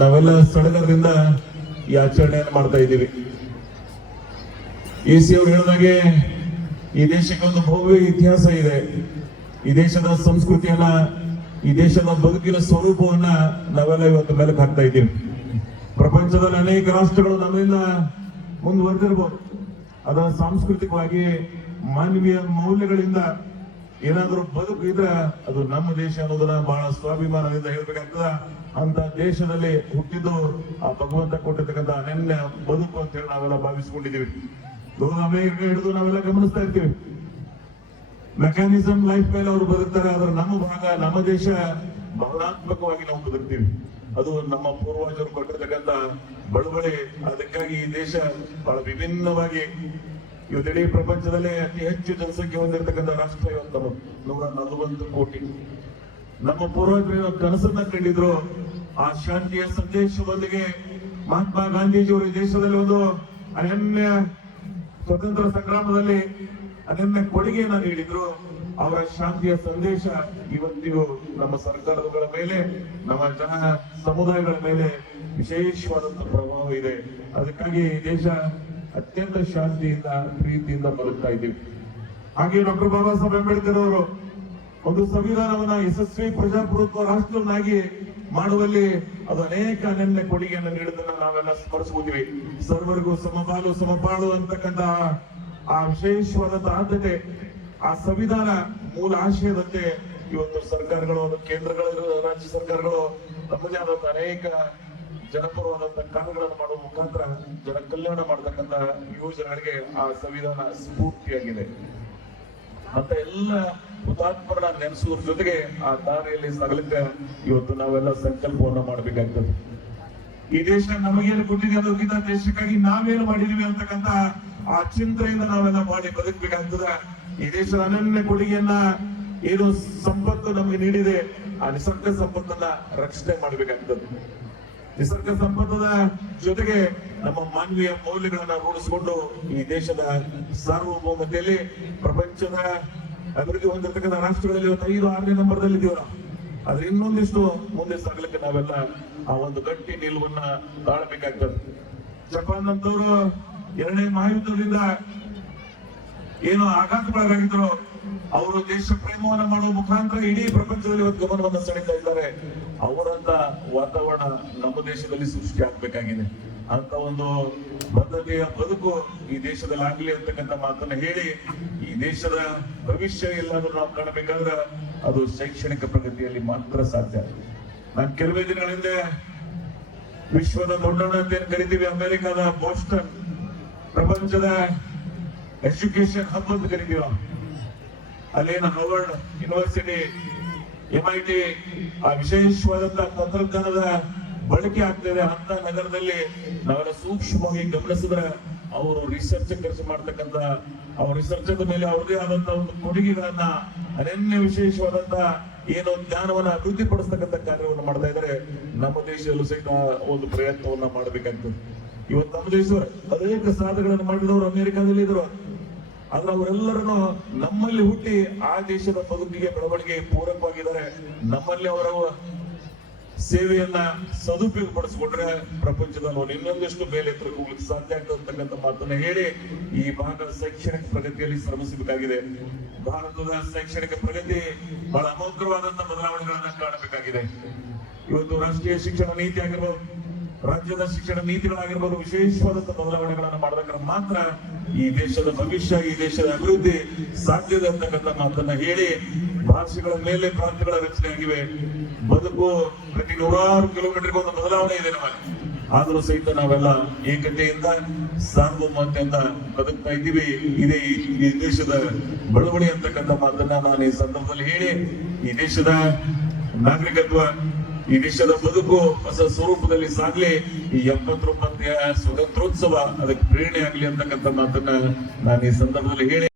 ನಾವೆಲ್ಲ ಸಡಗರದಿಂದ ಈ ಆಚರಣೆಯನ್ನು ಮಾಡ್ತಾ ಇದ್ದೀವಿ. ಎ ಸಿ ಅವರು ಹೇಳಿದಾಗೆ ಈ ದೇಶಕ್ಕೆ ಒಂದು ಭವ್ಯ ಇತಿಹಾಸ ಇದೆ. ಈ ದೇಶದ ಸಂಸ್ಕೃತಿಯನ್ನ, ಈ ದೇಶದ ಬದುಕಿನ ಸ್ವರೂಪವನ್ನ ನಾವೆಲ್ಲ ಇವತ್ತು ಮೆಲುಕು ಹಾಕ್ತಾ ಇದ್ದೀವಿ. ಪ್ರಪಂಚದಲ್ಲಿ ಅನೇಕ ರಾಷ್ಟ್ರಗಳು ನಮ್ಮಿಂದ ಮುಂದುವರೆದಿರ್ಬೋದು. ಅದರ ಸಾಂಸ್ಕೃತಿಕವಾಗಿ ಮಾನವೀಯ ಮೌಲ್ಯಗಳಿಂದ ಏನಾದರೂ ಬದುಕು ಇದ್ರೆ ಅದು ನಮ್ಮ ದೇಶ ಅನ್ನೋದನ್ನ ಬಹಳ ಸ್ವಾಭಿಮಾನದಿಂದ ಹೇಳ್ಬೇಕಾಗ್ತದ. ಅಂತ ದೇಶದಲ್ಲಿ ಹುಟ್ಟಿದ್ದು ಆ ಭಗವಂತ ಕೊಟ್ಟಿರ್ತಕ್ಕಂಥ ಅನನ್ಯ ಬದುಕು ಅಂತ ಹೇಳಿ ನಾವೆಲ್ಲ ಭಾವಿಸ್ಕೊಂಡಿದ್ದೀವಿ. ದೂರ ಅಮೆರಿಕ ಹಿಡಿದು ನಾವೆಲ್ಲ ಗಮನಿಸ್ತಾ ಇರ್ತೀವಿ. ಮೆಕ್ಯಾನಿಸಮ್ ಲೈಫ್ ಮೇಲೆ ಅವರು ಬದುಕ್ತಾರೆ, ಆದ್ರೆ ನಮ್ಮ ಭಾಗ, ನಮ್ಮ ದೇಶ ಭಾವನಾತ್ಮಕವಾಗಿ ನಾವು ಬದುಕ್ತೀವಿ. ಅದು ನಮ್ಮ ಪೂರ್ವಜರು ಕೊಟ್ಟಿರ್ತಕ್ಕಂಥ ಬಳುವಳಿ. ಅದಕ್ಕಾಗಿ ಈ ದೇಶ ಬಹಳ ವಿಭಿನ್ನವಾಗಿ ಇವತ್ತು ಇಡೀ ಪ್ರಪಂಚದಲ್ಲೇ ಅತಿ ಹೆಚ್ಚು ಜನಸಂಖ್ಯೆ ಹೊಂದಿರತಕ್ಕಂಥ ರಾಷ್ಟ್ರ ಇವತ್ತು 140 ಕೋಟಿ. ನಮ್ಮ ಪೂರ್ವಜರು ಕನಸನ್ನ ಕಂಡಿದ್ರು. ಆ ಶಾಂತಿಯ ಸಂದೇಶದೊಂದಿಗೆ ಮಹಾತ್ಮ ಗಾಂಧೀಜಿಯವರು ಈ ದೇಶದಲ್ಲಿ ಒಂದು ಅನನ್ಯ ಸ್ವತಂತ್ರ ಸಂಗ್ರಾಮದಲ್ಲಿ ಅನನ್ಯ ಕೊಡುಗೆಯನ್ನ ನೀಡಿದ್ರು. ಅವರ ಶಾಂತಿಯ ಸಂದೇಶ ಇವತ್ತಿಗೂ ನಮ್ಮ ಸರ್ಕಾರಗಳ ಮೇಲೆ, ನಮ್ಮ ಜನ ಸಮುದಾಯಗಳ ಮೇಲೆ ವಿಶೇಷವಾದಂತಹ ಪ್ರಭಾವ ಇದೆ. ಅದಕ್ಕಾಗಿ ಈ ದೇಶ ಅತ್ಯಂತ ಶಾಂತಿಯಿಂದ, ಪ್ರೀತಿಯಿಂದ ಬದುಕ್ತಾ ಇದ್ದೀವಿ. ಹಾಗೆ ಡಾಕ್ಟರ್ ಬಾಬಾ ಸಾಹೇಬ್ ಅಂಬೇಡ್ಕರ್ ಅವರು ಒಂದು ಸಂವಿಧಾನವನ್ನ ಯಶಸ್ವಿ ಪ್ರಜಾಪ್ರಭುತ್ವ ರಾಷ್ಟ್ರವನ್ನಾಗಿ ಮಾಡುವಲ್ಲಿ ಅದು ಅನೇಕ ಅನನ್ಯ ಕೊಡುಗೆಯನ್ನು ನೀಡುವುದನ್ನ ನಾವೆಲ್ಲ ಸ್ಮರಿಸ್ಬೋದಿವಿ. ಸರ್ವರಿಗೂ ಸಮಪಾಲು ಸಮಪಾಲು ಅಂತಕ್ಕಂಥ ಆ ವಿಶೇಷವಾದಂತಹ ಆದ್ಯತೆ, ಆ ಸಂವಿಧಾನ ಮೂಲ ಆಶಯದಂತೆ ಇವತ್ತು ಸರ್ಕಾರಗಳು, ಕೇಂದ್ರಗಳು, ರಾಜ್ಯ ಸರ್ಕಾರಗಳು ತಮ್ಮದೇ ಆದಂತಹ ಅನೇಕ ಜನಪರವಾದಂತಹ ಕಾರ್ಯಗಳನ್ನು ಮಾಡುವ ಮುಖಾಂತರ ಜನ ಕಲ್ಯಾಣ ಮಾಡತಕ್ಕಂತ ಯೋಜನೆಗಳಿಗೆ ಆ ಸಂವಿಧಾನ ಸ್ಫೂರ್ತಿಯಾಗಿದೆ ಅಂತ ಎಲ್ಲ ಹುತಾತ್ಮರನ್ನ ನೆನೆಸುವುದ್ರ ಜೊತೆಗೆ ಆ ದಾರಿಯಲ್ಲಿ ಸಾಗಲಿಕ್ಕೆ ಇವತ್ತು ನಾವೆಲ್ಲ ಸಂಕಲ್ಪವನ್ನ ಮಾಡಬೇಕಾಗ್ತದೆ. ಈ ದೇಶ ನಮಗೇನು ಕೊಟ್ಟಿದೆ ಅದಕ್ಕಿಂತ ದೇಶಕ್ಕಾಗಿ ನಾವೇನು ಮಾಡಿದೀವಿ ಅಂತಕ್ಕಂಥ ಆ ಚಿಂತನೆಯಿಂದ ನಾವೆಲ್ಲ ಮಾಡಿ ಬದುಕಬೇಕಾಗ್ತದೆ. ಈ ದೇಶದ ಅನನ್ಯ ಕೊಡುಗೆಯನ್ನ, ಏನು ಸಂಪತ್ತು ನಮಗೆ ನೀಡಿದೆ, ಆ ನಿಸರ್ಗ ಸಂಪತ್ತನ್ನ ರಕ್ಷಣೆ ಮಾಡಬೇಕಾಗ್ತದೆ. ನಿಸರ್ಗ ಸಂಪತ್ತದ ಜೊತೆಗೆ ನಮ್ಮ ಮಾನವೀಯ ಮೌಲ್ಯಗಳನ್ನ ರೂಢಿಸಿಕೊಂಡು ಈ ದೇಶದ ಸಾರ್ವಭೌಮತೆಯಲ್ಲಿ ಪ್ರಪಂಚದ ಅಭಿವೃದ್ಧಿ ಹೊಂದಿರತಕ್ಕಂಥ ರಾಷ್ಟ್ರಗಳಲ್ಲಿ 5-6ನೇ ನಂಬರ್ದಲ್ಲಿ ಇದೀವಲ್ಲ, ಆದ್ರೆ ಇನ್ನೊಂದಿಷ್ಟು ಮುಂದೆ ಸಾಗಲಿಕ್ಕೆ ನಾವೆಲ್ಲ ಆ ಒಂದು ಗಟ್ಟಿ ನಿಲುವನ್ನ ತಾಳಬೇಕಾಗ್ತದೆ. ಜಪಾನ್ ಅಂತವರು 2ನೇ ಮಹಾಯುದ್ಧದಿಂದ ಏನು ಆಘಾತಗೊಳಗಾಗಿದ್ರು, ಅವರು ದೇಶ ಪ್ರೇಮವನ್ನ ಮಾಡುವ ಮುಖಾಂತರ ಇಡೀ ಪ್ರಪಂಚದಲ್ಲಿ ಇವತ್ತು ಗಮನವನ್ನು ಸೆಳೀತಾ ಇದ್ದಾರೆ. ಅವರಂತ ವಾತಾವರಣ ನಮ್ಮ ದೇಶದಲ್ಲಿ ಸೃಷ್ಟಿ ಆಗ್ಬೇಕಾಗಿದೆ. ಅಂತ ಒಂದು ಬದ್ಧತೆಯ ಬದುಕು ಈ ದೇಶದಲ್ಲಿ ಆಗ್ಲಿ ಅಂತಕ್ಕಂಥ ಮಾತನ್ನ ಹೇಳಿ, ಈ ದೇಶದ ಭವಿಷ್ಯ ಎಲ್ಲಾದ್ರೂ ನಾವು ಕಾಣಬೇಕಾದ್ರೆ ಅದು ಶೈಕ್ಷಣಿಕ ಪ್ರಗತಿಯಲ್ಲಿ ಮಾತ್ರ ಸಾಧ್ಯ. ನಾನು ಕೆಲವೇ ದಿನಗಳ ಹಿಂದೆ ವಿಶ್ವದ ದೊಡ್ಡಣ್ಣ ಅಂತ ಏನ್ ಕರಿತೀವಿ, ಅಮೆರಿಕದ ಬೋಸ್ಟನ್ ಪ್ರಪಂಚದ ಎಜುಕೇಶನ್ ಹಬ್ ಅಂತ ಕರಿತೀವ, ಅಲ್ಲೇನು ಹಾರ್ವರ್ಡ್ ಯೂನಿವರ್ಸಿಟಿ, MIT ಆ ವಿಶೇಷವಾದಂತಹ ತಂತ್ರಜ್ಞಾನದ ಬಳಕೆ ಆಗ್ತದೆ ಅಂತ ನಗರದಲ್ಲಿ ನಾವೆಲ್ಲ ಸೂಕ್ಷ್ಮವಾಗಿ ಗಮನಿಸಿದ್ರೆ ಅವರು ರಿಸರ್ಚ್ ಖರ್ಚು ಮಾಡ್ತಕ್ಕಂಥ ಅವ್ರ ರಿಸರ್ಚ್ ಮೇಲೆ ಅವ್ರದೇ ಆದಂತಹ ಒಂದು ಕೊಡುಗೆಗಳನ್ನ, ಅನನ್ಯ ವಿಶೇಷವಾದಂತಹ ಏನೋ ಜ್ಞಾನವನ್ನ ಅಭಿವೃದ್ಧಿಪಡಿಸ್ತಕ್ಕಂಥ ಕಾರ್ಯವನ್ನು ಮಾಡ್ತಾ ಇದ್ದಾರೆ. ನಮ್ಮ ದೇಶದಲ್ಲೂ ಸಹಿತ ಒಂದು ಪ್ರಯತ್ನವನ್ನ ಮಾಡಬೇಕಾಗ್ತದೆ. ಇವತ್ತು ನಮ್ಮ ದೇಶದವರು ಅನೇಕ ಸಾಧನೆಗಳನ್ನು ಮಾಡಿದವರು ಅಮೆರಿಕಾದಲ್ಲಿ ಇದ್ರು, ಆದ್ರೆ ಅವರೆಲ್ಲರನ್ನು ನಮ್ಮಲ್ಲಿ ಹುಟ್ಟಿ ಆ ದೇಶದ ಬದುಕಿಗೆ, ಬೆಳವಣಿಗೆ ಪೂರಕವಾಗಿದ್ದಾರೆ. ನಮ್ಮಲ್ಲಿ ಅವರ ಸೇವೆಯನ್ನ ಸದುಪಯೋಗ ಪಡಿಸ್ಕೊಂಡ್ರೆ ಪ್ರಪಂಚದಲ್ಲಿ ಅವರು ಇನ್ನೊಂದಿಷ್ಟು ಮೇಲೆ ಎತ್ತರಕ್ಕೆ ಹೋಗ್ಲಿಕ್ಕೆ ಸಾಧ್ಯ ಆಗ್ತದೆ ಅಂತಕ್ಕಂಥ ಮಾತನ್ನ ಹೇಳಿ, ಈ ಭಾಗದ ಶೈಕ್ಷಣಿಕ ಪ್ರಗತಿಯಲ್ಲಿ ಶ್ರಮಿಸಬೇಕಾಗಿದೆ. ಭಾರತದ ಶೈಕ್ಷಣಿಕ ಪ್ರಗತಿ ಬಹಳ ಅಮೋಘವಾದಂತಹ ಬದಲಾವಣೆಗಳನ್ನ ಕಾಣಬೇಕಾಗಿದೆ. ಇವತ್ತು ರಾಷ್ಟ್ರೀಯ ಶಿಕ್ಷಣ ನೀತಿ ಆಗಿರ್ಬೋದು, ರಾಜ್ಯದ ಶಿಕ್ಷಣ ನೀತಿಗಳಾಗಿರ್ಬೋದು, ವಿಶೇಷವಾದಂತಹ ಬದಲಾವಣೆಗಳನ್ನು ಮಾಡಿದಾಗ ಮಾತ್ರ ಈ ದೇಶದ ಭವಿಷ್ಯ, ಈ ದೇಶದ ಅಭಿವೃದ್ಧಿ ಸಾಧ್ಯತೆ ಅಂತಕ್ಕಂಥ ಮಾತನ್ನ ಹೇಳಿ, ಭಾಷೆಗಳ ಮೇಲೆ ಪ್ರಾಂತ್ಯಗಳ ರಚನೆ ಆಗಿವೆ. ಬದುಕು ಪ್ರತಿ 100 ಕಿಲೋಮೀಟರ್ಗೆ ಒಂದು ಬದಲಾವಣೆ ಇದೆ ನಮ್ಮಲ್ಲಿ. ಆದರೂ ಸಹಿತ ನಾವೆಲ್ಲ ಏಕತೆಯಿಂದ, ಸಾರ್ವಭೌಮತೆಯಿಂದ ಬದುಕ್ತಾ ಇದ್ದೀವಿ. ಇದೇ ಈ ದೇಶದ ಬಳುವಳಿ ಅಂತಕ್ಕಂಥ ಮಾತನ್ನ ನಾನು ಈ ಸಂದರ್ಭದಲ್ಲಿ ಹೇಳಿ, ಈ ದೇಶದ ನಾಗರಿಕತ್ವ, ಈ ದೇಶದ ಬದುಕು ಹೊಸ ಸ್ವರೂಪದಲ್ಲಿ ಸಾಗ್ಲಿ, ಈ 79ನೇ ಸ್ವತಂತ್ರೋತ್ಸವ ಅದಕ್ಕೆ ಪ್ರೇರಣೆ ಆಗ್ಲಿ ಅಂತಕ್ಕಂಥ ಮಾತನ್ನ ನಾನು ಈ ಸಂದರ್ಭದಲ್ಲಿ ಹೇಳಿ